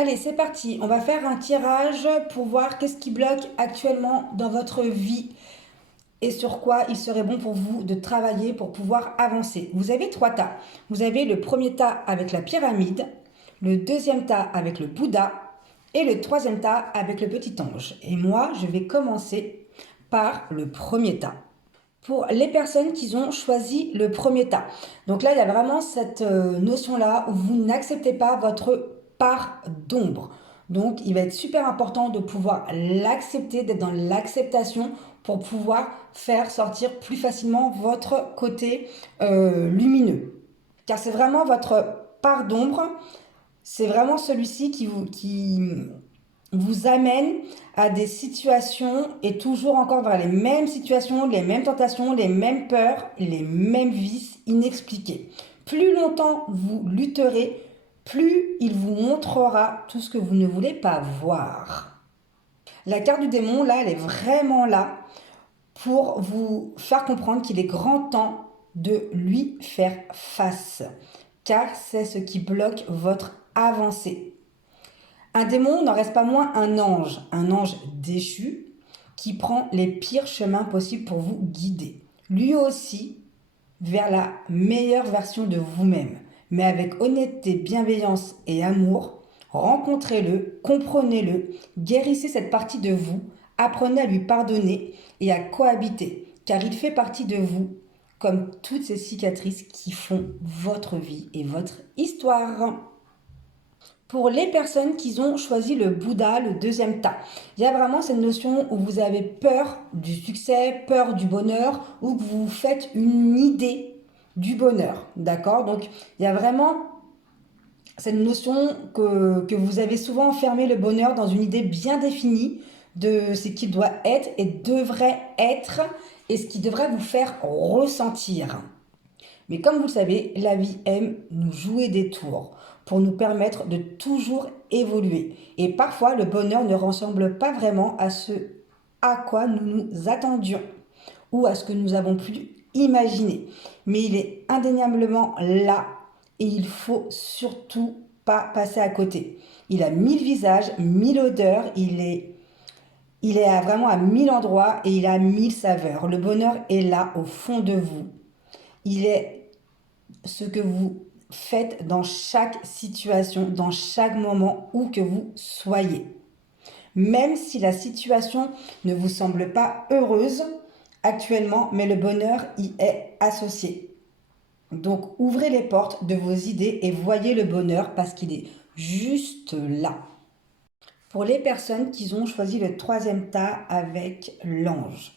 Allez, c'est parti. On va faire un tirage pour voir qu'est-ce qui bloque actuellement dans votre vie et sur quoi il serait bon pour vous de travailler pour pouvoir avancer. Vous avez trois tas. Vous avez le premier tas avec la pyramide, le deuxième tas avec le Bouddha et le troisième tas avec le petit ange. Et moi, je vais commencer par le premier tas. Pour les personnes qui ont choisi le premier tas. Donc là, il y a vraiment cette notion-là où vous n'acceptez pas votre part d'ombre. Donc, il va être super important de pouvoir l'accepter, d'être dans l'acceptation pour pouvoir faire sortir plus facilement votre côté lumineux. Car c'est vraiment votre part d'ombre, c'est vraiment celui-ci qui vous amène à des situations et toujours encore vers les mêmes situations, les mêmes tentations, les mêmes peurs, les mêmes vices inexpliqués. Plus longtemps vous lutterez, plus il vous montrera tout ce que vous ne voulez pas voir. La carte du démon, là, elle est vraiment là pour vous faire comprendre qu'il est grand temps de lui faire face, car c'est ce qui bloque votre avancée. Un démon n'en reste pas moins un ange déchu qui prend les pires chemins possibles pour vous guider. Lui aussi vers la meilleure version de vous-même, mais avec honnêteté, bienveillance et amour. Rencontrez-le, comprenez-le, guérissez cette partie de vous, apprenez à lui pardonner et à cohabiter, car il fait partie de vous, comme toutes ces cicatrices qui font votre vie et votre histoire. Pour les personnes qui ont choisi le Bouddha, le deuxième tas, il y a vraiment cette notion où vous avez peur du succès, peur du bonheur, ou que vous faites une idée du bonheur. D'accord? Donc, il y a vraiment cette notion que vous avez souvent enfermé le bonheur dans une idée bien définie de ce qu'il doit être et devrait être et ce qui devrait vous faire ressentir. Mais comme vous le savez, la vie aime nous jouer des tours pour nous permettre de toujours évoluer. Et parfois, le bonheur ne ressemble pas vraiment à ce à quoi nous nous attendions ou à ce que nous avons pu imaginer. Mais il est indéniablement là et il faut surtout pas passer à côté. Il a mille visages, mille odeurs, il est vraiment à mille endroits et il a mille saveurs. Le bonheur est là au fond de vous. Il est ce que vous faites dans chaque situation, dans chaque moment où que vous soyez. Même si la situation ne vous semble pas heureuse actuellement, mais le bonheur y est associé. Donc ouvrez les portes de vos idées et voyez le bonheur parce qu'il est juste là. Pour les personnes qui ont choisi le troisième tas avec l'ange,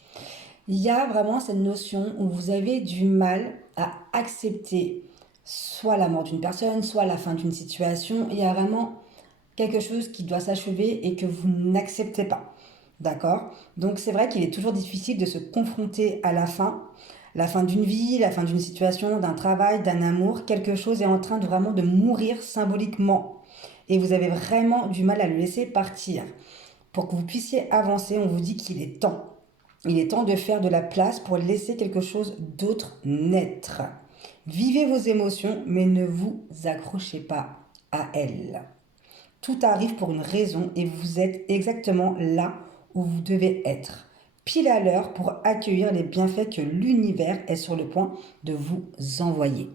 il y a vraiment cette notion où vous avez du mal à accepter soit la mort d'une personne, soit la fin d'une situation. Il y a vraiment quelque chose qui doit s'achever et que vous n'acceptez pas. D'accord? Donc c'est vrai qu'il est toujours difficile de se confronter à la fin d'une vie, la fin d'une situation, d'un travail, d'un amour. Quelque chose est en train de vraiment de mourir symboliquement. Et vous avez vraiment du mal à le laisser partir. Pour que vous puissiez avancer, on vous dit qu'il est temps. Il est temps de faire de la place pour laisser quelque chose d'autre naître. Vivez vos émotions, mais ne vous accrochez pas à elles. Tout arrive pour une raison et vous êtes exactement là où vous devez être. Pile à l'heure pour accueillir les bienfaits que l'univers est sur le point de vous envoyer.